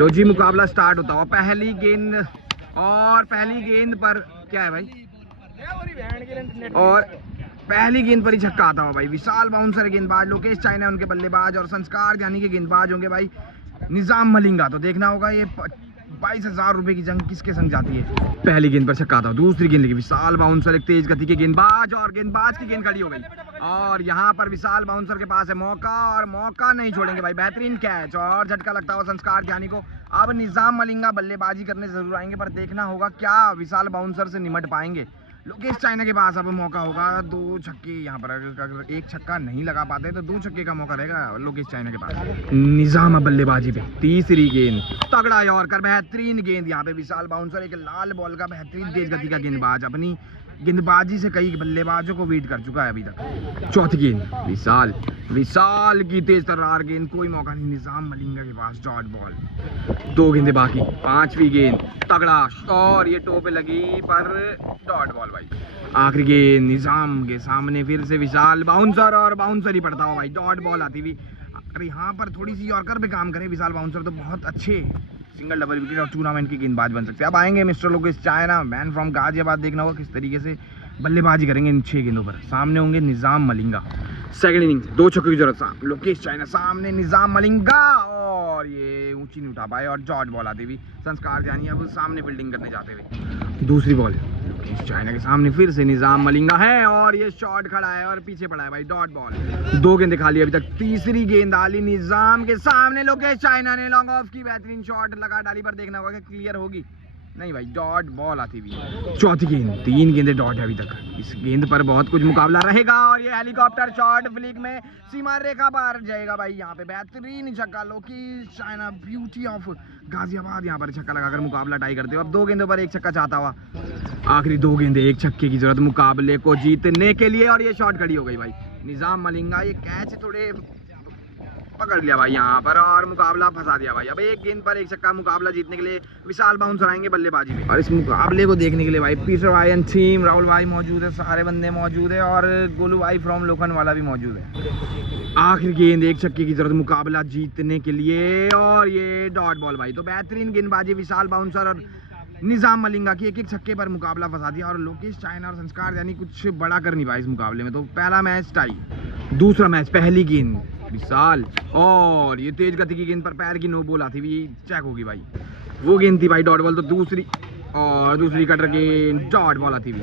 लो जी मुकाबला स्टार्ट होता हुआ। पहली गेंद और पहली गेंद पर क्या है भाई, और पहली गेंद पर ही छक्का आता हुआ भाई। विशाल बाउंसर गेंदबाज, लोकेश चाइना उनके बल्लेबाज और संस्कार ध्यानी के गेंदबाज होंगे भाई निजाम मलिंगा। तो देखना होगा ये 22,000 रुपए की जंग किसके संग जाती है। पहली गेंद पर छक्का था, दूसरी गेंद लगी। विशाल बाउंसर एक तेज गति के गेंदबाज और गेंदबाज की गेंद खड़ी हो गई और यहाँ पर विशाल बाउंसर के पास है मौका और मौका नहीं छोड़ेंगे भाई। बेहतरीन कैच और झटका लगता हुआ संस्कार ध्यानी को। अब निजाम मलिंगा बल्लेबाजी करने जरूर आएंगे पर देखना होगा क्या विशाल बाउंसर से निमट पाएंगे। लोकेश चाइना के पास अब मौका होगा, 2 छक्के यहाँ पर। अगर एक छक्का नहीं लगा पाते तो 2 छक्के का मौका रहेगा लोकेश चाइना के पास। निजाम बल्लेबाजी पे तीसरी गेंद, तगड़ा यॉर्कर, बेहतरीन गेंद यहाँ पे। विशाल बाउंसर एक लाल बॉल का बेहतरीन तेज गति का गेंदबाज, अपनी गेंदबाजी से कई बल्लेबाजों को बीट कर चुका है अभी तक। चौथी गेंद विशाल की तेज तर्रार गेंद, कोई मौका नहीं निजाम मलिंगा के पास, डॉट बॉल। 2 गेंदें बाकी। पांचवी गेंद, तगड़ा और ये टो पे लगी पर डॉट बॉल भाई। आखिरी गेंद निजाम के सामने फिर से विशाल बाउंसर और बाउंसर ही पड़ता हुआ भाई, डॉट बॉल आती हुई। अगर यहाँ पर थोड़ी सी यॉर्कर पे काम करे विशाल बाउंसर तो बहुत अच्छे सिंगल डबल विकेट और टूर्नामेंट की गेंदबाज बन सकते हैं। अब आएंगे mister Lokesh China, man from Ghaziabad. देखना होगा किस तरीके से बल्लेबाजी करेंगे इन 6 गेंदों पर। सामने होंगे निजाम मलिंगा। सेकंड इनिंग 2 छक्कों की जरूरत। लोकेश चाइना सामने निजाम मलिंगा और ये ऊंची नहीं उठा पाए और डॉट बॉल आती हुई। संस्कार ध्यानी अब सामने फील्डिंग करने जाते हुए। दूसरी बॉल लोकेश चाइना के सामने फिर से निजाम मलिंगा है और ये शॉट खड़ा है और पीछे पड़ा है भाई, डॉट बॉल। 2 गेंदें खाली अभी तक। तीसरी गेंद डाली निजाम के सामने, लोकेश चाइना ने लॉन्ग ऑफ की बेहतरीन शॉट लगा डाली पर देखना होगा कि क्लियर होगी नहीं भाई, डॉट बॉल आती हुई। चौथी गेंद, 3 गेंदें डॉट है अभी तक। इस गेंद पर बहुत कुछ मुकाबला रहेगा और ये हेलीकॉप्टर शॉट फ्लिक में सीमा रेखा पार जाएगा भाई। यहाँ पे बेहतरीन छक्का, Lokesh China beauty of Ghaziabad यहाँ पर छक्का लगाकर मुकाबला टाई करते हो। अब 2 गेंदों पर 1 छक्का चाहता हुआ। आखिरी 2 गेंदें 1 छक्के की जरूरत मुकाबले को जीतने के लिए और ये शॉट खड़ी हो गई भाई। निजाम मलिंगा ये कैच थोड़े पकड़ लिया भाई यहाँ पर और मुकाबला फंसा दिया भाई। अब 1 गेंद पर 1 छक्का, मुकाबला जीतने के लिए विशाल बाउंसर आएंगे बल्लेबाजी में। और इस मुकाबले को देखने के लिए भाई पीटर भाई एंड टीम, राहुल भाई मौजूद है, सारे बंदे मौजूद है और गोलू भाई फ्रॉम लोखंड वाला भी मौजूद है। आखिरी गेंद 1 छक्के की जरूरत मुकाबला जीतने के लिए और ये डॉट बॉल भाई। तो बेहतरीन गेंदबाजी विशाल बाउंसर और निजाम मलिंगा की 1-1 छक्के पर मुकाबला फंसा दिया और लोकेश चाइना और संस्कार यानी कुछ बड़ा कर नहीं पाए इस मुकाबले में। तो पहला मैच टाई। दूसरा मैच, पहली गेंद विशाल और ये तेज गति की गेंद पर पैर की नो बॉल आती हुई चेक होगी भाई, वो गेंद थी भाई डॉट बॉल। तो दूसरी कटर गेंद डॉट बॉल आती हुई।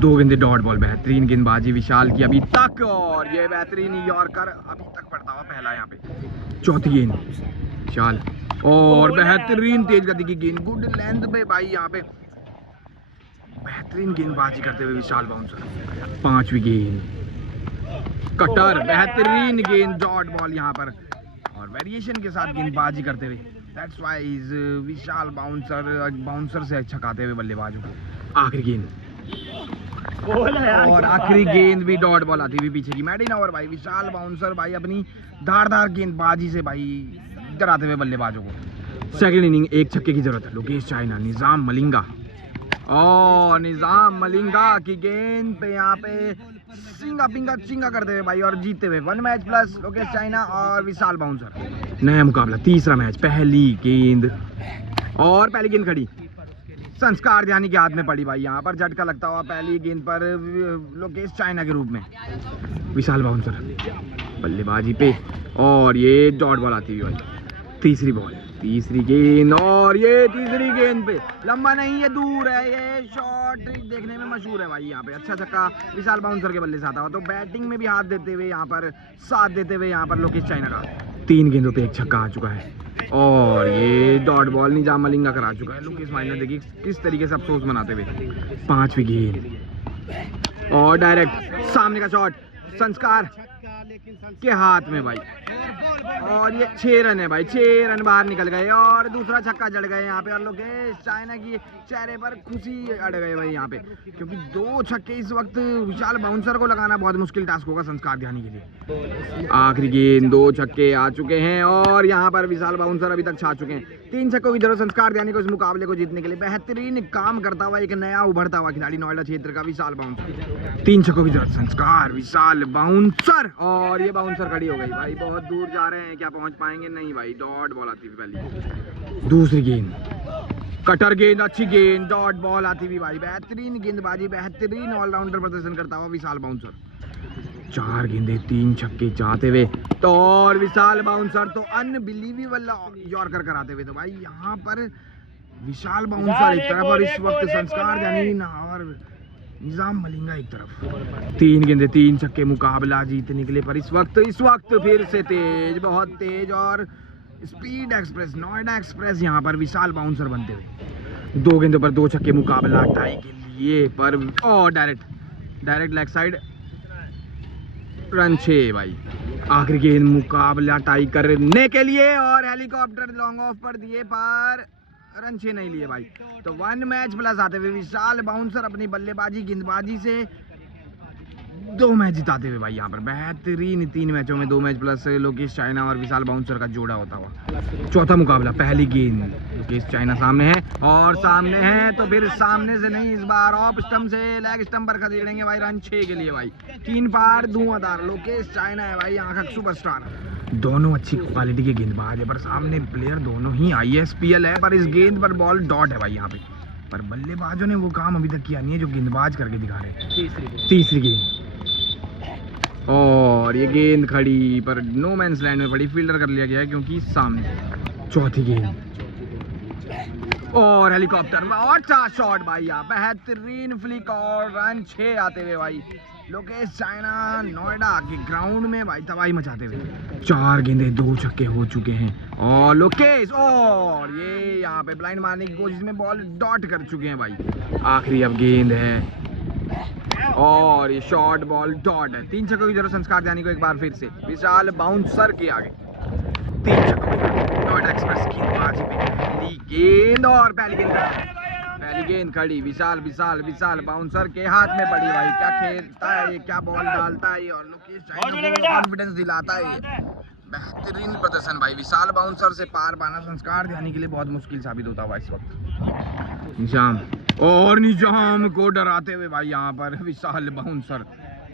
2 गेंदें डॉट बॉल, बेहतरीन गेंदबाजी विशाल की अभी तक और ये बेहतरीन यॉर्कर अभी तक पड़ता हुआ पहला यहाँ पे। चौथी गेंद विशाल और बेहतरीन तेज गति की गेंद, गुड लेंथ पे भाई यहाँ पे बेहतरीन गेंदबाजी करते हुए विशाल बाउंसर। 5वीं गेंद कटर, बेहतरीन गेंद डॉट बॉल यहाँ पर और वेरिएशन के साथ गेंदबाजी करते हुए। That's why is Vishal bouncer से छकाते हुए बल्लेबाजों को। आखिरी गेंद और आखिरी गेंद भी डॉट बॉल आती हुई पीछे की। मेडिन ओवर भाई, विशाल बाउंसर भाई अपनी धारदार गेंदबाजी से भाई डराते हुए बल्लेबाजों को। सेकंड इनिंग 1 छक्के की जरूरत है। लोकेश चाइना, निजाम मलिंगा और निजाम मलिंगा की गेंद पे यहाँ पे चिंगा करते हुए भाई और जीतते हुए। 1 मैच प्लस लोकेश चाइना और विशाल बाउंसर। नया मुकाबला, तीसरा मैच, पहली गेंद और पहली गेंद खड़ी संस्कार ध्यानी के हाथ में पड़ी भाई। यहाँ पर झटका लगता हुआ पहली गेंद पर लोकेश चाइना के रूप में। विशाल बाउंसर बल्लेबाजी पे और ये डॉट बॉल आती हुई भाई। तीसरी बॉल, तीसरी गेंद और ये तीसरी गेंद पे लंबा नहीं, ये दूर है, ये शॉट देखने में मशहूर है भाई। यहाँ पे अच्छा छक्का विशाल बाउंसर के बल्ले से आता हुआ। तो बैटिंग में भी हाथ देते हुए यहाँ पर साथ देते हुए यहाँ पर लोकेश चाइना का 3 गेंदों पे 1 छक्का आ चुका है और ये डॉट बॉल निजाम मलिंगा करा चुका है। लोकेश भाई ने देखिए किस तरीके से अफसोस मनाते हुए। 5वीं गेंद और डायरेक्ट सामने का शॉट संस्कार के हाथ में भाई और ये 6 रन है भाई, 6 रन बाहर निकल गए और दूसरा छक्का जड़ गए यहाँ पे और लोकेश चाइना की चेहरे पर खुशी अड़ गए भाई यहाँ पे, क्योंकि 2 छक्के इस वक्त विशाल बाउंसर को लगाना बहुत मुश्किल टास्क होगा संस्कार ध्यानी के लिए। आखिरी गेंद 2 छक्के आ चुके हैं और यहाँ पर विशाल बाउंसर अभी तक छा चुके हैं। 3 छक्कों की जरूरत संस्कार ध्यानी को इस मुकाबले को जीतने के लिए। बेहतरीन काम करता हुआ एक नया उभरता हुआ खिलाड़ी नोएडा क्षेत्र का विशाल बाउंसर। 3 छक्कों की जरूरत संस्कार, विशाल बाउंसर और ये बाउंसर खड़ी हो गई भाई। बहुत दूर जा रहे हैं, क्या पहुंच पाएंगे? नहीं भाई, डॉट बॉल आती थी पहली। दूसरी गेंद, कटर गेंद, अच्छी गेंद, डॉट बॉल आती हुई भाई, बेहतरीन गेंदबाजी, बेहतरीन ऑलराउंडर प्रदर्शन करता हुआ विशाल बाउंसर। 4 गेंदे 3 छक्के चाहते हुए तो और विशाल बाउंसर तो अनबिलीवेबल यॉर्कर कराते हुए तो भाई यहाँ पर विशाल बाउंसर एक तरफ और इस वक्त संस्कार जानी और निजाम मलिंगा एक तरफ। 3 गेंदे 3 छक्के मुकाबला जीतने के लिए पर इस वक्त फिर से तेज, बहुत तेज और स्पीड एक्सप्रेस, नोएडा एक्सप्रेस यहाँ पर विशाल बाउंसर बनते हुए। 2 गेंदों पर 2 छक्के मुकाबला टाई के लिए पर और डायरेक्ट लेग साइड, रन 6 भाई। आखिरी गेंद मुकाबला टाई करने के लिए और हेलीकॉप्टर लॉन्ग ऑफ पर दिए पर रन 6 नहीं लिए भाई। तो 1 मैच प्लस आते हुए विशाल बाउंसर अपनी बल्लेबाजी गेंदबाजी से 2 मैच जिताते हुए भाई यहाँ पर बेहतरीन 3 मैचों में 2 मैच प्लस लोकेश चाइना और विशाल बाउंसर का जोड़ा होता हुआ। चौथा मुकाबला, पहली गेंद लोकेश चाइना सामने है और सामने है तो फिर सामने से नहीं, इस बार ऑफ स्टंप से लेग स्टंप पर खदेड़ेंगे भाई, रन 6 के लिए भाई। 3 पार धुआंधार लोकेश चाइना है भाई यहाँ का सुपरस्टार। दोनों अच्छी क्वालिटी के गेंदबाज है पर सामने प्लेयर दोनों ही ISPL है पर इस गेंद पर बॉल डॉट है भाई यहाँ पे, पर बल्लेबाजों ने वो काम अभी तक किया नहीं है जो गेंदबाज करके दिखा रहे। तीसरी गेंद और ये गेंद खड़ी पर नो मैंस लैंड में पड़ी, फील्डर कर लिया गया है क्योंकि सामने। चौथी गेंद और हेलीकॉप्टर में और 4 शॉट भाई यहाँ बेहतरीन फ्लिक और रन 6 आते हुए भाई लोकेश चाइना नोएडा के ग्राउंड में भाई तबाही मचाते हुए। 4 गेंदे 2 छक्के हो चुके हैं और लोकेश और ये यहाँ पे ब्लाइंड मारने की कोशिश में बॉल डॉट कर चुके हैं भाई। आखिरी अब गेंद है और ये शॉर्ट बॉल डॉट है। 3 छक्कों की जरूरत संस्कार जानी को एक बार फिर से विशाल बाउंसर के आगे। 3 छक्कों की नोएडा एक्सप्रेस की बाजी में पहली गेंद और पहली गेंद खड़ी, विशाल बाउंसर के हाथ में पड़ी भाई। क्या खेलता है ये, क्या बॉल डालता है ये और लोकेश चाइना को कॉन्फिडेंस दिलाता है ये। बेहतरीन प्रदर्शन भाई, विशाल बाउंसर से पार पाना संस्कार जाने के लिए बहुत मुश्किल साबित होता है इस वक्त। निजाम को डराते हुए भाई यहाँ पर विशाल बाउंसर,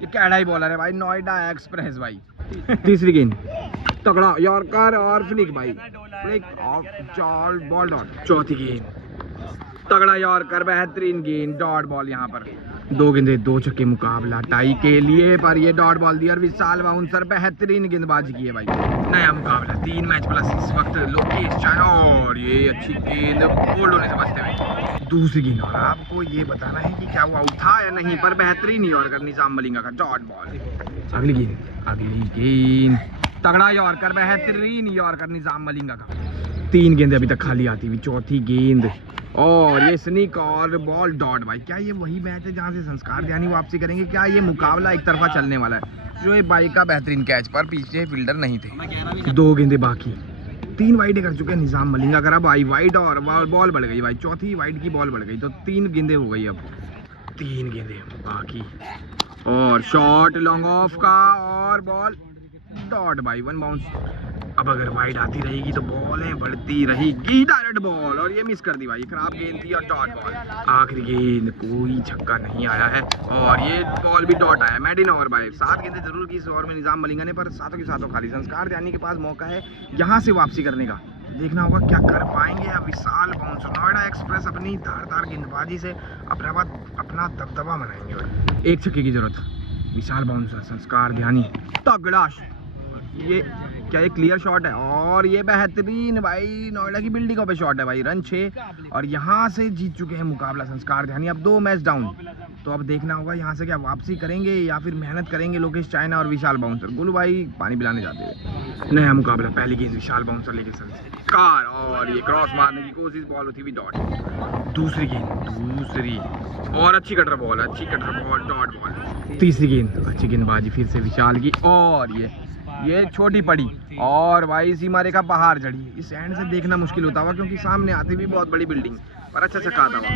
ये कैडा ही बॉलर है भाई, नोएडा एक्सप्रेस भाई। तीसरी गेंद तगड़ा यॉर्कर और फ्लिक भाई, फ्लिक ऑफ चार बॉल डॉट। चौथी गेंद तगड़ा यॉर्कर, बेहतरीन गेंद, डॉट बॉल यहाँ पर। 2 गेंदे 2 छक्के मुकाबला टाई के लिए पर ये डॉट बॉल दी और विशाल बाउंसर बेहतरीन गेंदबाजी की है भाई। नया मुकाबला 3 मैच प्लस इस वक्त लोकेश चाइना और ये अच्छी गेंद बोल्ड होने से बचते हुए। दूसरी गेंद और आपको ये बताना है कि क्या वो आउट था या नहीं, पर बेहतरीन यॉर्कर निजाम मलिंगा का डॉट बॉल। अगली गेंद तगड़ा यॉर्कर, बेहतरीन यॉर्कर निजाम मलिंगा का। 3 गेंदें अभी तक खाली आती हुई। चौथी गेंद और ये स्निक और बॉल डॉट भाई। क्या ये वही मैच है जहाँ से संस्कार जानी वापसी करेंगे? क्या ये मुकाबला एक तरफा चलने वाला है? जो ये बाइक का बेहतरीन कैच पर पीछे फील्डर नहीं थे। 2 गेंदें बाकी, 3 वाइड कर चुके हैं निजाम मलिंगा का। अब आई वाइड और बॉल बढ़ गई भाई, चौथी वाइड की बॉल बढ़ गई तो 3 गेंदें हो गई। अब 3 गेंदें बाकी और शॉट लॉन्ग ऑफ का और बॉल डॉट भाई, 1 बाउंस। अब अगर वाइड आती रहेगी तो बॉलें बढ़ती रहेगी, डायरेक्ट बॉल और ये मिस कर दी भाई, खराब गेंद थी और डॉट बॉल। आखिरी गेंद कोई छक्का नहीं आया है और ये बॉल भी डॉट आया। मैडिन ओवर भाई, 7 गेंदें जरूर की इस ओवर में निजाम मलिंगा ने, पर सातों के सातों खाली। संस्कार जानी के पास मौका है यहाँ से वापसी करने का, देखना होगा क्या कर पाएंगे या विशाल बाउंसर नोएडा एक्सप्रेस अपनी धारदार गेंदबाजी से अपना दबदबा बनाएंगे। 1 छक्के की जरूरत, विशाल बाउंसर संस्कार ध्यानी तगड़ा, ये क्या ये क्लियर शॉट है और ये बेहतरीन भाई नोएडा की बिल्डिंगों पे शॉट है भाई, रन 6 और यहाँ से जीत चुके हैं मुकाबला संस्कार ध्यानी। अब 2 मैच डाउन, तो अब देखना होगा यहाँ से क्या वापसी करेंगे या फिर मेहनत करेंगे लोकेश चाइना और विशाल बाउंसर। गोलू भाई पानी पिलाने जाते हुए। नया मुकाबला, पहली गेंद विशाल बाउंसर लेके संस्कार और ये क्रॉस मारने की कोशिश, बॉल होती हुई डॉट। दूसरी और अच्छी कटर बॉल डॉट बॉल। तीसरी गेंद अच्छी गेंदबाजी फिर से विशाल की और ये छोटी पड़ी और भाई सीमा रेखा बाहर चढ़ी। इस एंड से देखना मुश्किल होता हुआ क्योंकि सामने आती भी बहुत बड़ी बिल्डिंग, पर अच्छा छक्का आता हुआ।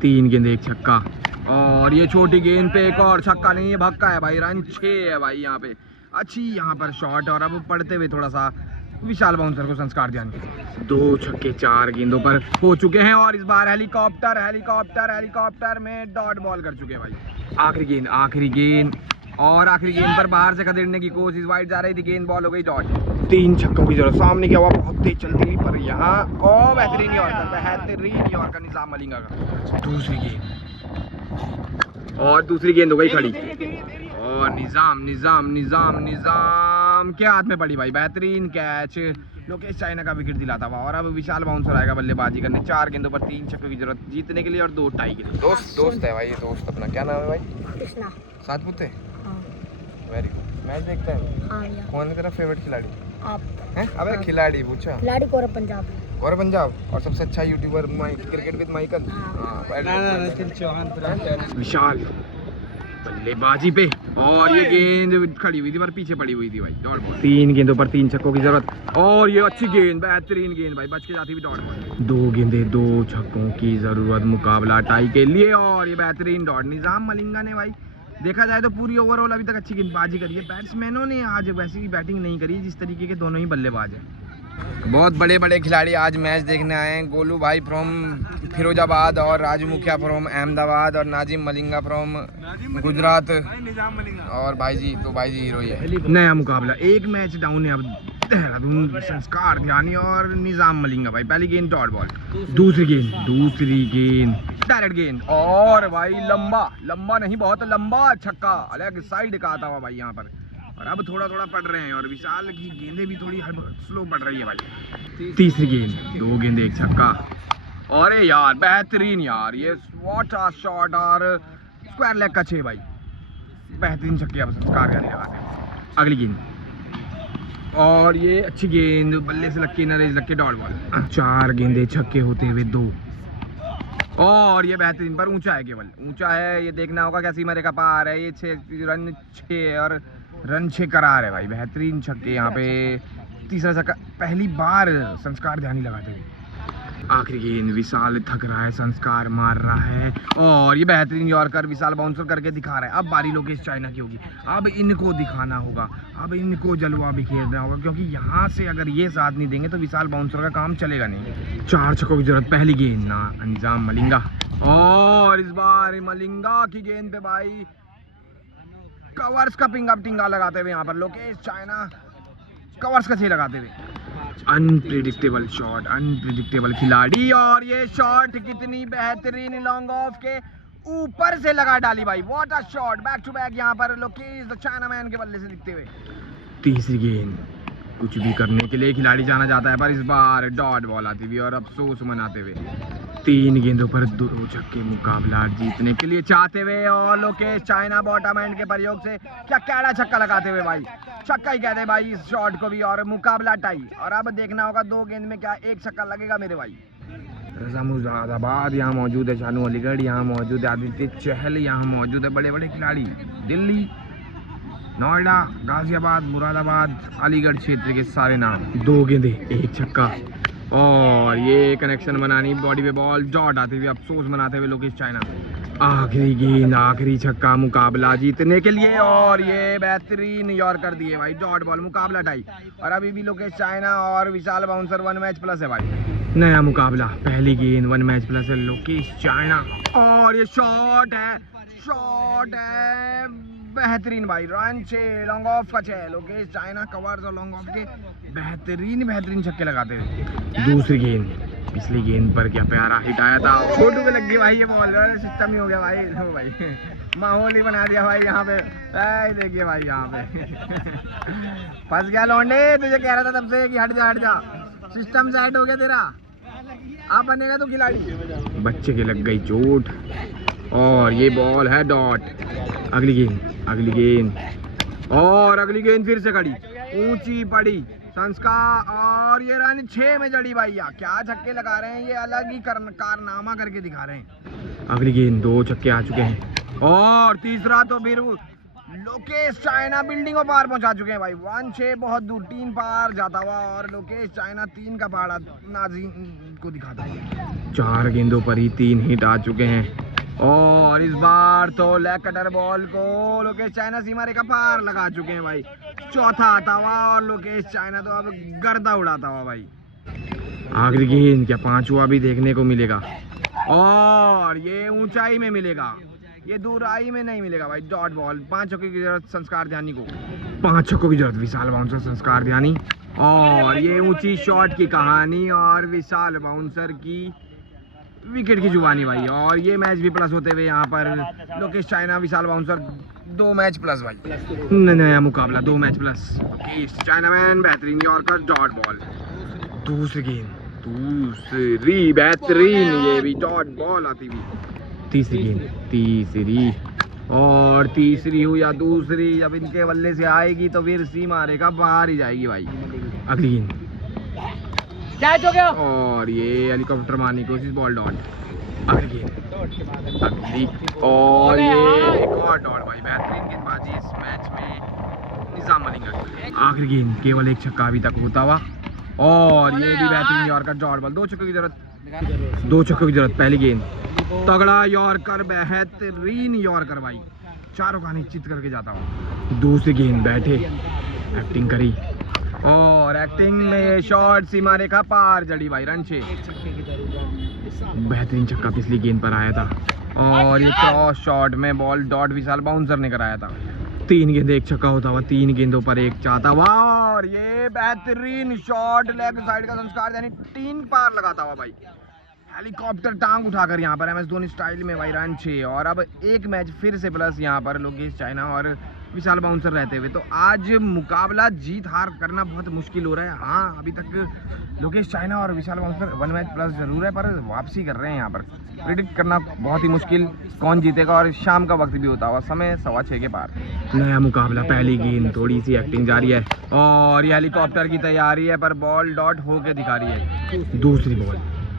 3 गेंद 1 छक्का और ये छोटी गेंद पे एक और छक्का नहीं, ये भक्का है भाई, रन 6 है भाई यहाँ पे। अच्छी यहाँ पर शॉट और अब पढ़ते हुए थोड़ा सा विशाल बाउंसर को संस्कार ध्यान। 2 छक्के 4 गेंदों पर हो चुके हैं और इस बार हेलीकॉप्टर में डॉट बॉल कर चुके हैं भाई। आखिरी गेंद और आखिरी गेंद पर बाहर से खदेड़ने की कोशिश, वाइड जा रही थी गेंद, बॉल हो गई डॉट। 3 छक्कों की जरूरत, सामने क्या हुआ, बहुत तेज चलती हुई पर यहाँ ओ बेहतरीन यॉर्कर निजाम मलिंगा का दूसरी गेंद और दूसरी गेंद हो गई खड़ी और निजाम के हाथ में पड़ी भाई, बेहतरीन कैच, लोकेश चाइना का विकेट दिलाता हुआ। और अब विशाल बाउंसर आएगा बल्लेबाजी करने, 4 गेंदों पर 3 छक्कों की जरूरत जीतने के लिए और 2 टाई के लिए। दोस्त है भाई ये, दोस्त अपना क्या नाम है भाई? कृष्णा। साथ पुते? हाँ। Very good. मैच देखता है? हाँ भैया। कौन है तेरा फेवरेट खिलाड़ी? आप हैं? अबे हाँ। खिलाड़ी पूछा। खिलाड़ी गौरव पंजाब। गौरव पंजाब और सबसे अच्छा यूट्यूबर क्रिकेट विद माइकल। विशाल बल्लेबाजी पे और ये गेंद खड़ी हुई थी पर पीछे पड़ी हुई थी भाई, डॉट बॉल। 3 गेंदों पर 3 छक्कों की जरूरत और ये अच्छी गेंद, बेहतरीन गेंद भाई, बच के जाती हुई डॉट बॉल। 2 गेंदें 2 छक्कों की जरूरत, मुकाबला टाई के लिए और ये बेहतरीन डॉट। निजाम मलिंगा ने भाई देखा जाए तो पूरी ओवरऑल अभी तक अच्छी गेंदबाजी करी है। बैट्समैनों ने आज वैसी बैटिंग नहीं करी जिस तरीके के दोनों ही बल्लेबाज हैं। बहुत बड़े बड़े खिलाड़ी आज मैच देखने आए हैं। गोलू भाई फ्रॉम फिरोजाबाद और राजू मुखिया फ्रॉम अहमदाबाद और नाजिम मलिंगा फ्रॉम गुजरात और भाई जी हीरो ही है। नया मुकाबला, एक मैच डाउन है अब देहरादून, संस्कार ध्यानी और निजाम मलिंगा भाई। पहली गेंद डॉट बॉल, दूसरी गेंद डायरेक्ट गेंद और भाई लंबा नहीं बहुत लंबा छक्का, अलग साइड का आता हुआ भाई यहाँ पर। और अब थोड़ा पड़ रहे हैं और विशाल की गेंदें भी थोड़ी स्लो पड़ रही है भाई। तीसरी गेंद 2 गेंद 1 छक्का और यार बेहतरीन यार, ये व्हाट अ शॉट और स्क्वायर लेग का 6 भाई, बेहतरीन छक्के अब संस्कार का लगाते हैं। अगली गेंद और ये अच्छी गेंद, बल्ले से लग के डॉट बॉल। 4 गेंदे छक्के होते हुए 2 और ये बेहतरीन पर ऊंचा है, केवल ऊंचा है, ये देखना होगा क्या सीमा रेखा पार है। ये 6 रन 6 और रन 6 करार है भाई, बेहतरीन छक्के यहाँ पे। तीसरा छक्का पहली बार संस्कार ध्यानी लगाते हुए। आखिरी गेंद, विशाल थक रहा है, संस्कार मार रहा है और ये बेहतरीन यॉर्कर विशाल बाउंसर करके दिखा रहा है। अब बारी लोकेश चाइना की होगी, अब इनको दिखाना होगा, अब इनको जलवा बिखेरना होगा, क्योंकि यहाँ से अगर ये साथ नहीं देंगे तो विशाल बाउंसर का काम चलेगा नहीं। 4 छक्कों की जरूरत। पहली गेंद ना निजाम मलिंगा और इस बार मलिंगा की गेंद पे भाई कवर्स का टिंगा लगाते हुए यहाँ पर लोकेश चाइना कवर्स का 6 लगाते हुए। अनप्रिडिक्टेबल शॉट, अनप्रिडिक्टेबल खिलाड़ी और ये शॉट कितनी बेहतरीन, लॉन्ग ऑफ के ऊपर से लगा डाली भाई, what a shot, back to back यहाँ पर लोकेश द चाइना मैन के बल्ले से दिखते हुए। तीसरी गेंद, कुछ भी करने के लिए खिलाड़ी जाना जाता है पर इस बार डॉट बॉल आती हुई और अफसोस मनाते हुए। 3 गेंदों पर 2 छक्के, मुकाबला जीतने के लिए चाहते हुए और लोकेश चाइना बॉटम एंड के प्रयोग से क्या कैड़ा छक्का लगाते हुए भाई, छक्का ही कहते भाई इस शॉट को भी और मुकाबला टाई। और अब देखना होगा 2 गेंद में क्या 1 छक्का लगेगा मेरे भाई। रजा मुरादाबाद यहाँ मौजूद है, शानू अलीगढ़ यहाँ मौजूद है, आदित्य चहल यहाँ मौजूद है, बड़े बड़े खिलाड़ी दिल्ली, नोएडा, गाजियाबाद, मुरादाबाद, अलीगढ़ क्षेत्र के सारे नाम। 2 गेंदे 1 छक्का और ये कनेक्शन बनानी, बॉडी पे बॉल, डॉट आते हुए अफसोस मनाते हुए लोकेश चाइना। आखिरी गेंद, आखिरी छक्का, मुकाबला जीतने के लिए और ये बेहतरीन यॉर्कर दिए भाई, डॉट बॉल, मुकाबला टाई। और अभी भी लोकेश चाइना और विशाल बाउंसर 1 मैच प्लस है भाई। नया मुकाबला, पहली गेंद 1 मैच प्लस है लोकेश चाइना और ये शॉट है बेहतरीन भाई, रन 6, लॉन्ग ऑफ का 6, लोकेश चाइना कवर्स और लॉन्ग ऑफ के बेहतरीन छक्के लगाते हुए। दूसरी गेंद, पिछली गेंद पर क्या प्यारा हिट आया था, छोटू पे लग गई भाई, ये बॉल सिस्टम ही हो गया भाई, लो भाई माहौल ही बना दिया भाई यहाँ पे। देखिए भाई यहाँ पे फंस गया लौंडे, तुझे कह रहा था तब से कि हट जा, सिस्टम सेट हो गया तेरा, आप बनेगा तो खिलाड़ी। बच्चे के लग गई चोट और ये बॉल है डॉट। अगली गेंद और अगली गेंद फिर से खड़ी, ऊंची पड़ी, संस्कार और ये रन 6 में जड़ी भैया, क्या छक्के लगा रहे हैं, ये अलग ही कारनामा करके दिखा रहे हैं। अगली गेंद 2 छक्के आ चुके हैं और तीसरा तो फिर लोकेश चाइना बिल्डिंगों पार पहुंचा चुके हैं भाई, 1-6 बहुत दूर, 3 पार जाता हुआ और लोकेश चाइना 3 का पहाड़ा नाज़रीन को दिखाता हुआ। 4 गेंदों पर ही 3 हिट आ चुके हैं और इस बार तो लेग कटर बॉल को लोकेश चाइना सीमा रेखा पार लगा चुके हैं भाई, चौथा आता हुआ और लोकेश चाइना तो अब गर्दा उड़ाता हुआ भाई। आखिरी गेंद, क्या 5वां भी देखने को मिलेगा और ये ऊंचाई में मिलेगा, ये दूराई में नहीं मिलेगा भाई, डॉट बॉल। 5 छक्कों की जरूरत संस्कार ध्यानी को, 5 छक्कों की जरूरत विशाल बाउंसर संस्कार ध्यानी और ये ऊंची शॉट की कहानी और विशाल बाउंसर की विकेट की जुबानी भाई। और ये मैच भी प्लस होते हुए यहाँ पर लोकेश चाइना विशाल बाउंसर 2 मैच प्लस भाई। नया मुकाबला 2 मैच प्लस। लोकेश चाइनामैन बेहतरीन यॉर्कर डॉट बॉल। दूसरी गेंद दूसरी बेहतरीन, ये भी डॉट बॉल आती हुई। तीसरी गेंद तीसरी और तीसरी हो या दूसरी, जब इनके बल्ले से आएगी तो फिर सीमा रेखा बाहर ही जाएगी भाई। अगली गेंद और ये हेलीकॉप्टर मारने की कोशिश, बॉल डॉट। अगली गेंद अगली और ये एक और डॉट भाई। बेहतरीन गेंदबाजी इस मैच में निजाम मलिंगा। आखिरी गेंद केवल एक छक्का अभी तक होता हुआ और ये भी बेहतरीन यॉर्कर डॉट बॉल। 2 छक्कों की जरूरत। पहली गेंद तगड़ा यॉर्कर, बेहतरीन यॉर्कर भाई, चारों का निश्चित करके जाता हूँ। दूसरी गेंद बैठे एक्टिंग करी और एक्टिंग में शॉट सीमा रेखा पार जड़ी भाई। रन 6। बेहतरीन छक्का पिछली गेंद पर आया था और ये क्रॉस शॉट में बॉल डॉट विशाल बाउंसर ने कराया था। 3 गेंद एक छक्का होता हुआ, 3 गेंदों पर एक चाहता हुआ और ये बेहतरीन शॉट लेग साइड का संस्कार यानी 3 पार लगाता हुआ भाई। हेलीकॉप्टर टांग उठाकर यहाँ पर MS धोनी स्टाइल में भाई। रन 6 और अब एक मैच फिर से प्लस यहाँ पर लोकेश चाइना और विशाल बाउंसर रहते हुए। तो आज मुकाबला जीत हार करना बहुत मुश्किल हो रहा है। हाँ, अभी तक लोकेश चाइना और विशाल बाउंसर 1 मैच प्लस जरूर है, पर वापसी कर रहे हैं यहाँ पर। प्रिडिक्ट करना बहुत ही मुश्किल कौन जीतेगा, और शाम का वक्त भी होता हुआ, समय 6:15 के पार। नया मुकाबला, पहली गेंद थोड़ी सी एक्टिंग जारी है और ये हेलीकॉप्टर की तैयारी है, पर बॉल डॉट होके दिखा रही है। दूसरी बॉल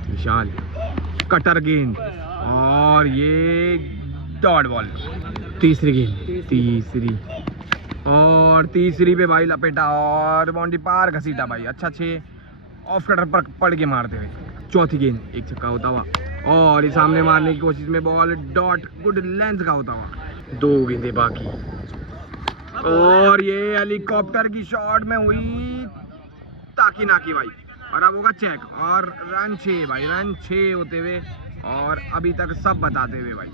विशाल कटर गेंद और ये डॉट बॉल। तीसरी गेंद तीसरी और तीसरी पे भाई लपेटा और बाउंड्री पार घसीटा भाई। अच्छा 6 ऑफ कटर पर पड़ के मारते हुए। चौथी गेंद एक छक्का होता हुआ और ये सामने मारने की कोशिश में बॉल डॉट गुड लेंथ का होता हुआ। 2 गेंदें बाकी और ये हेलीकॉप्टर की शॉट में हुई ताकी नाकी भाई। और अब होगा चेक और रन 6 भाई। रन 6 होते हुए और अभी तक सब बताते हुए भाई।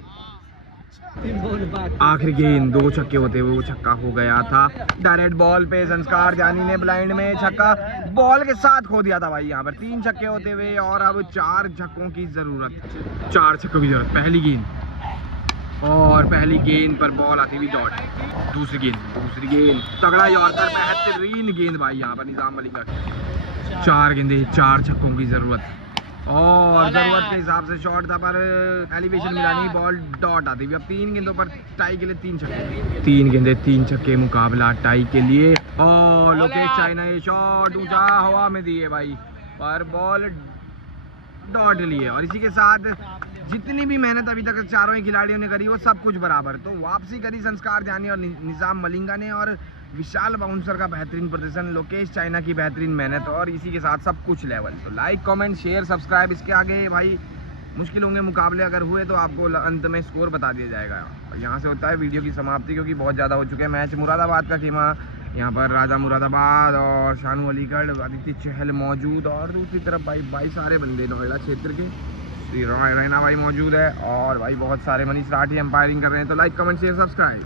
आखिरी गेंद 2 छक्के होते हुए वो छक्का हो गया था। डायरेक्ट बॉल पे संस्कार जानी ने ब्लाइंड में छक्का बॉल के साथ खो दिया था भाई। यहाँ पर 3 छक्के होते हुए और अब 4 छक्कों की जरूरत। 4 छक्कों की जरूरत। पहली गेंद और पहली गेंद पर बॉल आती हुई डॉट। दूसरी गेंद तगड़ा यॉर्कर, बेहतरीन गेंद भाई यहाँ पर निजाम मलिंगा। 4 गेंदें 4 छक्कों की जरूरत और जरूरत के हिसाब से शॉट था, पर एलिवेशन मिला नहीं, बॉल डॉट आती हुई। अब 3 गेंदों पर टाई के लिए 3 छक्के। 3 गेंदें 3 छक्के, मुकाबला टाई के लिए। और लोकेश चाइना ये शॉट ऊंचा हवा में दिए भाई, पर बॉल डॉट लिए। और इसी के साथ जितनी भी मेहनत अभी तक चारों ही खिलाड़ियों ने करी वो सब कुछ बराबर। तो वापसी करी संस्कार जानी और निजाम मलिंगा ने, और विशाल बाउंसर का बेहतरीन प्रदर्शन, लोकेश चाइना की बेहतरीन मेहनत, और इसी के साथ सब कुछ लेवल। तो लाइक कमेंट शेयर सब्सक्राइब, इसके आगे भाई मुश्किल होंगे मुकाबले। अगर हुए तो आपको अंत में स्कोर बता दिया जाएगा। और यहाँ से होता है वीडियो की समाप्ति, क्योंकि बहुत ज़्यादा हो चुके हैं मैच। मुरादाबाद का खेमा यहाँ पर राजा मुरादाबाद और शानू अलीगढ़, आदित्य चहल मौजूद, और दूसरी तरफ भाई सारे बंदे नोएडा क्षेत्र के रैना भाई मौजूद है, और भाई बहुत सारे मनीष राठी एम्पायरिंग कर रहे हैं। तो लाइक कमेंट शेयर सब्सक्राइब।